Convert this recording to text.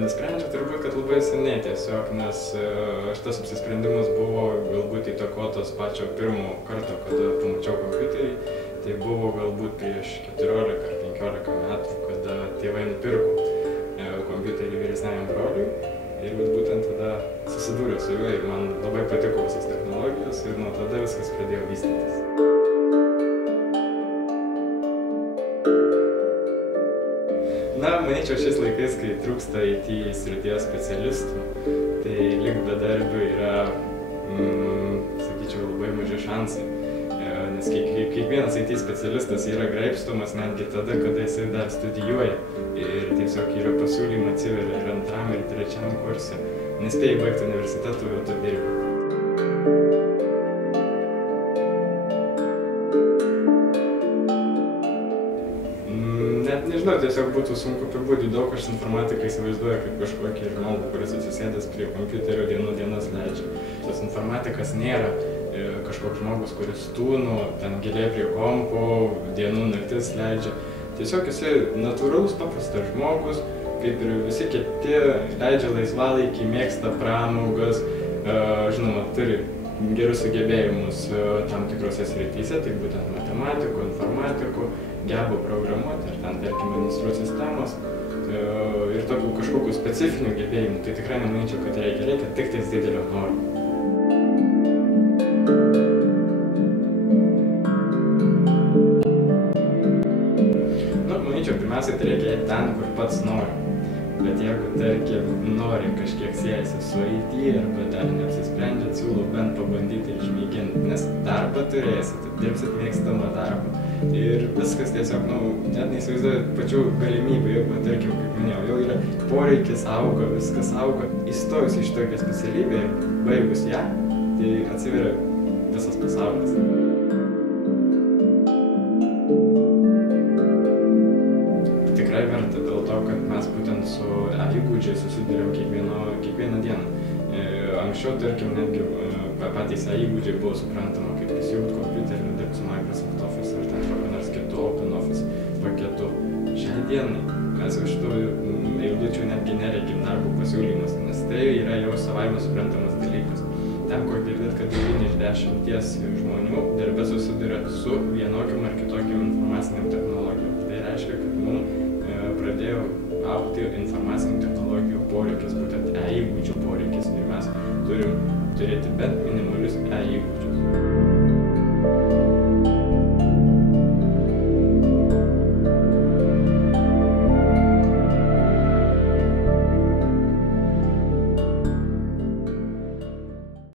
nusprendžiau turbūt, kad labai seniai tiesiog, nes šitas apsisprendimas buvo galbūt įtakotas pačio pirmo karto, kada pamačiau kompiuterį. Tai buvo galbūt prieš 14 ar 15 metų, kada tėvai nupirko kompiuterį vyresniajam broliui. Ir būtent tada susidūriau su juo ir man labai patiko visos technologijos ir nuo tada viskas pradėjo vystytis. Na, manyčiau, šiais laikais, kai trūksta IT srities specialistų, tai lyg bedarbių yra, sakyčiau, labai maži šansai. Nes kiekvienas IT specialistas yra graibstomas netgi tada, kada jisai dar studijuoja. Ir tiesiog yra pasiūlymai atsiveria ir antram, ir trečiam kurse. Nespėjai baigti universitetų, jau tu dirbi. Net nežinau, tiesiog būtų sunku apibūdinti. Daug aš informatiką įsivaizduoju kaip kažkokį žmogų, kuris atsisėdęs prie kompiuterio dienas leidžia. Tas informatikas nėra kažkoks žmogus, kuris tūno, ten giliai prie kompo, dienų naktis leidžia. Tiesiog esi natūralus, paprastas žmogus, kaip ir visi kiti, leidžia laisvalaikį, mėgsta pramogas, žinoma, turi gerus sugebėjimus tam tikrose srityse, tai būtent matematikų, informatikų, geba programuoti ir ten, tarkim, administruoti sistemas ir tokių kažkokių specifinių gebėjimų. Tai tikrai nemanyčiau, kad reikia tik tais didelio noro. Manyčiau, pirmiausiai tai reikia ten, kur pats nori. Bet jeigu, tarkim, nori kažkiek siejasi su IT arba dar neapsisprendžiat, siūlau bent pabandyti ir išmėginti, nes darbą turėsit, dirbsit mėgstamą darbą. Ir viskas tiesiog, net neįsivaizduojat pačių galimybių, jeigu, tarkim, kaip minėjau, jau yra poreikis auga, viskas auga. Įstojus į šitokią specialybę ir baigus ją, tai atsiveria visas pasaulis. Tikrai verta dėl to, kad mes būtent su įgūdžiais susiduriam kiekvieną dieną. Anksčiau, tarkim, netgi patys įgūdžiai buvo suprantama, kaip įsijungti kompiuterį ir dirbti su Microsoft Office ar ten kokio nors kitų OpenOffice paketu. Šiai dienai mes jau šitų eilučių netgi nereikim darbo pasiūlymus, nes tai yra jau savaime suprantamas dalykas. Teko girdėti, kad 9 iš 10 žmonių darbe susiduria su vienokiom ar kitokiom informaciniam technologijom. Tai reiškia, kad mums pradėjo augti informacinių technologijų poreikis, būtent įgūdžių poreikis, ir mes turim turėti bent minimalius įgūdžius.